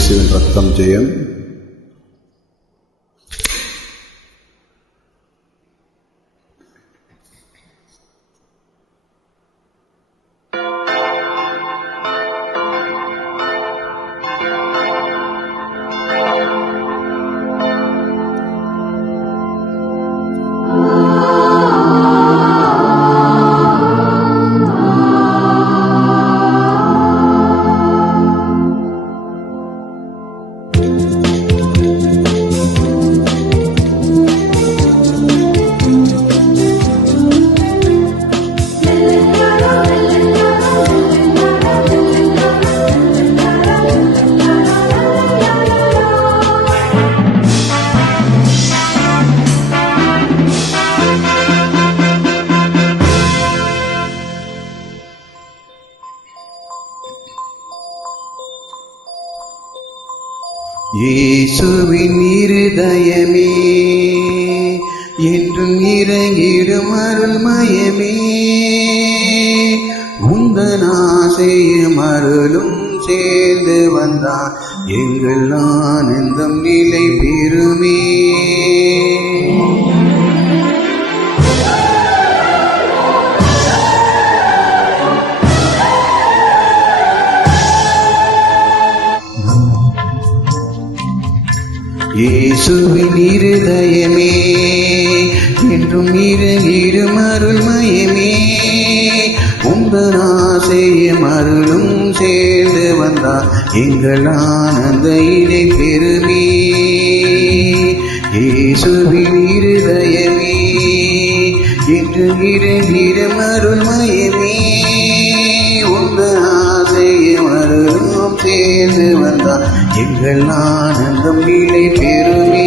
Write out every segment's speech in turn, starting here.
இயேசுவின் ரத்தம் ஜெயம். இயேசுவின் இருதயமே என்றும் இறங்கிடும் அருள்மயமே, உந்தன் ஆசையும் அருளும் சேர்ந்து வந்தார் எங்கள் ஆனந்தம் நிலை பெறுமே. இயேசுவின் இருதயமே என்றும் இறங்கிடும் அருள்மயமே, உந்தன் ஆசையும் அருளும் சேர்ந்து வந்தார் எங்கள் ஆனந்த இலை பெறுமே. இயேசுவின் இருதயமே என்றும் இறங்கிடும் அருள்மயமே, உந்தன் ஆசையும் அருளும் சேர்ந்து வந்தார் எங்கள் ஆனந்தம் நிலை பெறுமே.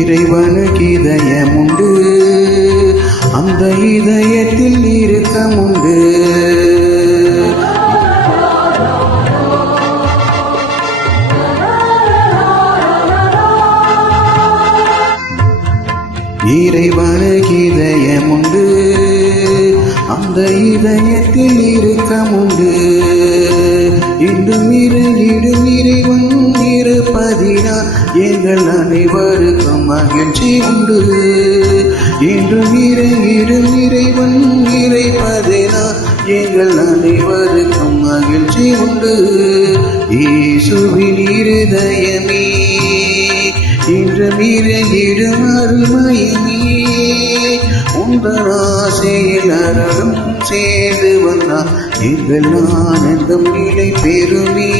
இறைவனுக்கு இதயம் உண்டு, அந்த இதயத்தில் இரக்கம் உண்டு. இறைவனுக்கு இதயம் உண்டு, அந்த இதயத்தில் இரக்கம் உண்டு. இன்றும் இறங்கிடும் இறைவன் இருப்பதினால் எங்கள் அனைவருக்கும் மகிழ்ச்சி உண்டு. இன்றும் இறங்கிடும் இறைவன் இறைப்பதினால் எங்கள் அனைவருக்கும் மகிழ்ச்சி உண்டு. இயேசுவின் இருதயமே இன்றும் இறங்கிடும் அருள்மயமே, உந்தன் ஆசையில் அருளும் சேர்ந்து வந்தார் எங்கள் ஆனந்தம் நிலை பெறுமே.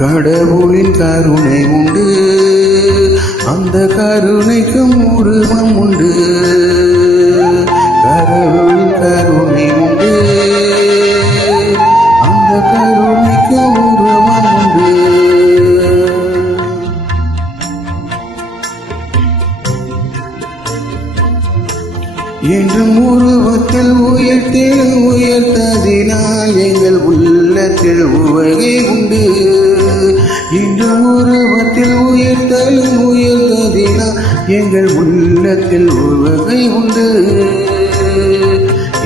கடவுளின் கருணை உண்டு, அந்த கருணைக்கும் உருவம் உண்டு. கடவுளின் கருணை உண்டு, அந்த கருணைக்கும் உருவம் உண்டு. என்றும் உருவத்தில் உயர்த்ததினால் எங்கள் உள்ளத்தில் உவகை உண்டு. இன்று உருவத்தில் உயர்த்ததினால் எங்கள் உள்ளத்தில் உவகை உண்டு.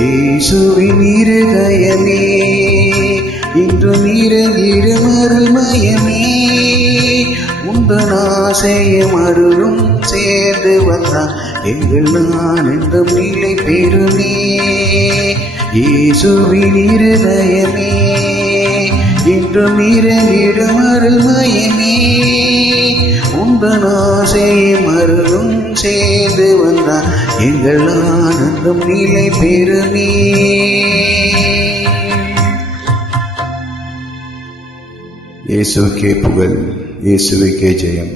இயேசுவின் இருதயமே இன்று இறங்கிடும் அருள்மயமே, உந்த உந்தன் ஆசையும் அருளும் சேர்ந்து வந்தான் எங்கள் ஆனந்தம் நிலை பெறுமே. இயேசுவின் இருதயமே என்றும் இறங்கிடும் அருள்மயமே. உந்தன் ஆசையும் அருளும் சேர்ந்து வந்தான் எங்கள் ஆனந்தம் நிலை பெறுமே. இயேசுவுக்கே புகழ், இயேசுவுக்கே ஜெயம்.